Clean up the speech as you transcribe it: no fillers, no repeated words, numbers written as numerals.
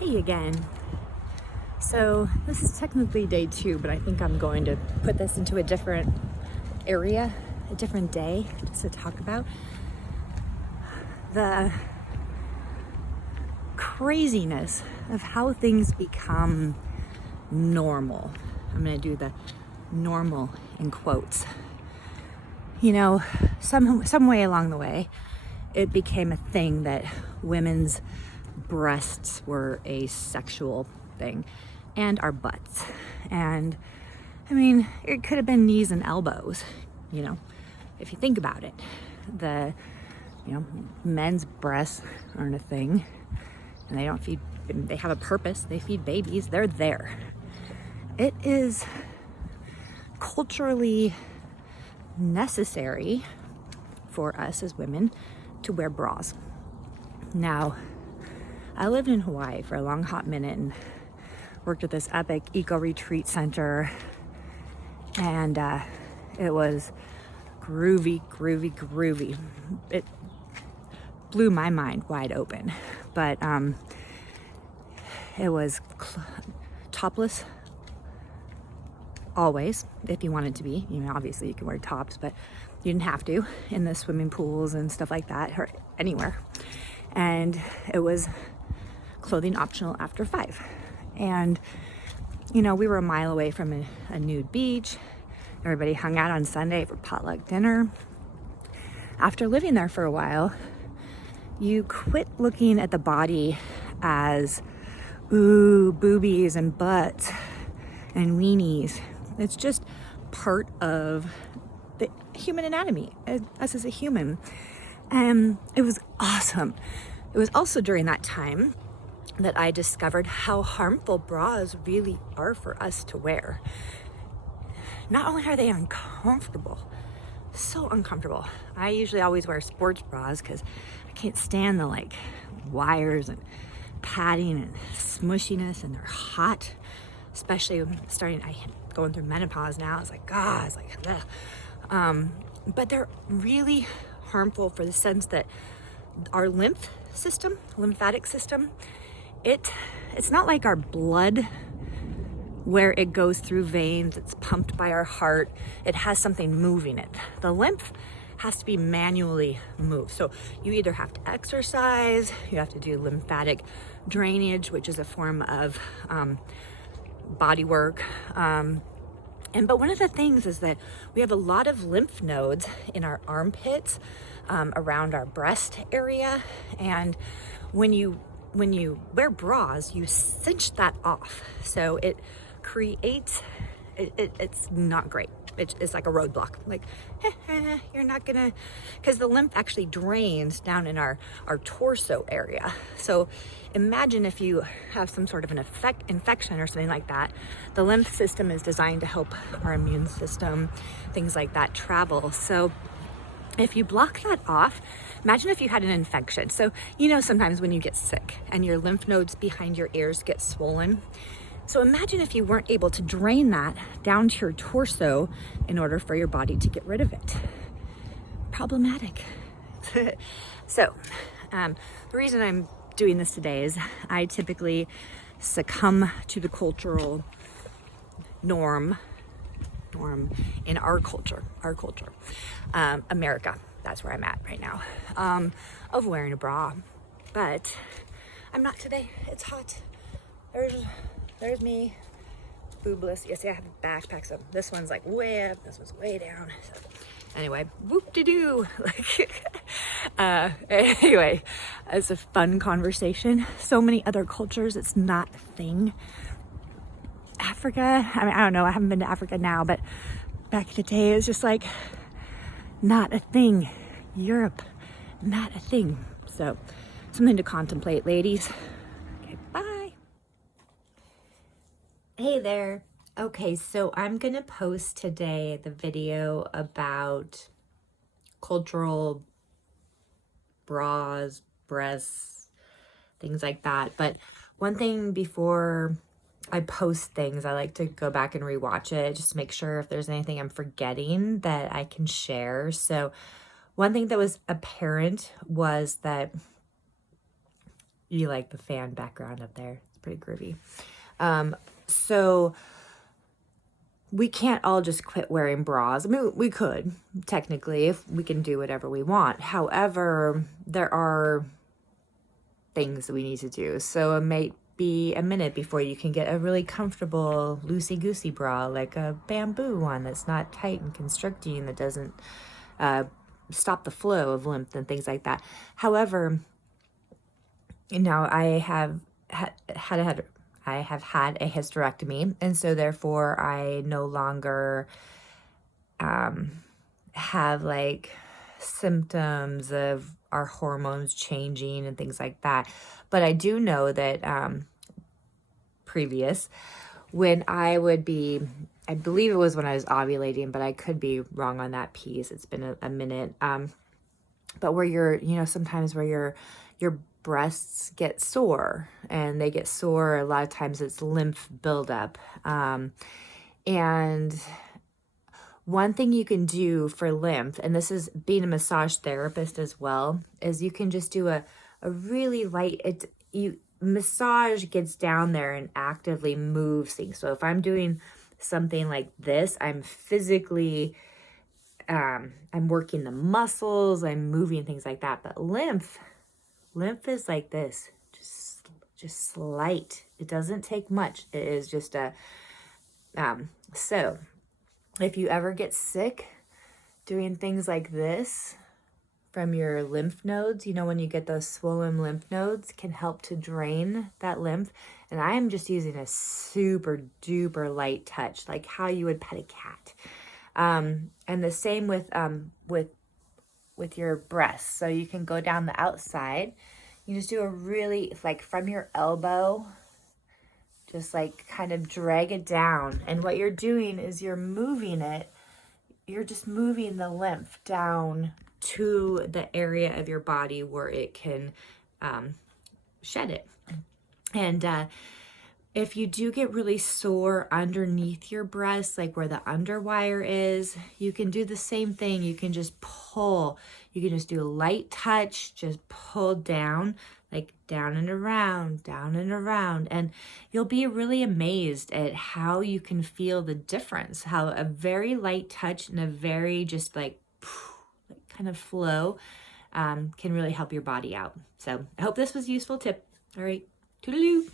Hey again. So this is technically day 2, but I think I'm going to put this into a different area, a different day, just to talk about the craziness of how things become normal. I'm going to do the normal in quotes. You know, some way along the way, it became a thing that women's breasts were a sexual thing, and our butts. And I mean, it could have been knees and elbows, if you think about it. Men's breasts aren't a thing, and they have a purpose. They feed babies. They're there. It is culturally necessary for us as women to wear bras. Now, I lived in Hawaii for a long hot minute and worked at this epic eco retreat center, and it was groovy. It blew my mind wide open, but it was topless always, if you wanted to be. Obviously you can wear tops, but you didn't have to in the swimming pools and stuff like that, or anywhere. And it was clothing optional after 5. And we were a mile away from a nude beach. Everybody hung out on Sunday for potluck dinner. After living there for a while, you quit looking at the body as boobies and butts and weenies. It's just part of the human anatomy, us as a human. And it was awesome. It was also during that time that I discovered how harmful bras really are for us to wear. Not only are they uncomfortable, so uncomfortable. I usually always wear sports bras because I can't stand the wires and padding and smushiness, and they're hot, especially going through menopause now. It's ugh. But they're really harmful for the sense that our lymphatic system, it's not like our blood where it goes through veins, it's pumped by our heart, it has something moving it. The lymph has to be manually moved. So you either have to exercise, you have to do lymphatic drainage, which is a form of body work. But one of the things is that we have a lot of lymph nodes in our armpits, around our breast area. And when you wear bras, you cinch that off. So it creates, it's not great. It's like a roadblock. You're not gonna, because the lymph actually drains down in our torso area. So imagine if you have some sort of an infection or something like that. The lymph system is designed to help our immune system, things like that, travel. So if you block that off, imagine if you had an infection. So sometimes when you get sick and your lymph nodes behind your ears get swollen. So imagine if you weren't able to drain that down to your torso in order for your body to get rid of it. Problematic. So the reason I'm doing this today is I typically succumb to the cultural norm in our culture, America, that's where I'm at right now, of wearing a bra. But I'm not today. It's hot. There's me, boobless. You see, I have a backpack, so this one's way up, this one's way down. So anyway, whoop-de-doo. Anyway, it's a fun conversation. So many other cultures, it's not a thing. Africa, I don't know, I haven't been to Africa now, but back in the day, it was just not a thing. Europe, not a thing. So something to contemplate, ladies. Okay, bye. Hey there. Okay, so I'm gonna post today the video about cultural bras, breasts, things like that. But one thing before I post things, I like to go back and rewatch it just to make sure if there's anything I'm forgetting that I can share. So one thing that was apparent was that you like the fan background up there. It's pretty groovy. So we can't all just quit wearing bras. I mean, we could technically, if we can do whatever we want. However, there are things that we need to do. So it might be a minute before you can get a really comfortable loosey-goosey bra, like a bamboo one that's not tight and constricting, that doesn't stop the flow of lymph and things like that. However, I have had a hysterectomy, and so therefore I no longer have like symptoms of our hormones changing and things like that. But I do know that when I would be, I believe it was when I was ovulating, but I could be wrong on that piece. It's been a minute. But where sometimes where your breasts get sore, and they get sore, a lot of times it's lymph buildup. And one thing you can do for lymph, and this is being a massage therapist as well, is you can just do a really light, massage gets down there and actively moves things. So if I'm doing something like this, I'm physically, I'm working the muscles, I'm moving things like that. But lymph is like this, just slight. It doesn't take much. It is just so if you ever get sick doing things like this from your lymph nodes, when you get those swollen lymph nodes, can help to drain that lymph. And I am just using a super duper light touch, like how you would pet a cat. And the same with your breasts. So you can go down the outside. You just do a really, like from your elbow, just like kind of drag it down. And what you're doing is you're moving it. You're just moving the lymph down to the area of your body where it can shed it. And if you do get really sore underneath your breast, like where the underwire is, you can do the same thing. You can just pull. You can just do a light touch, just pull down, like down and around, and you'll be really amazed at how you can feel the difference, how a very light touch and a very just like kind of flow can really help your body out. So I hope this was a useful tip. All right, toodaloo.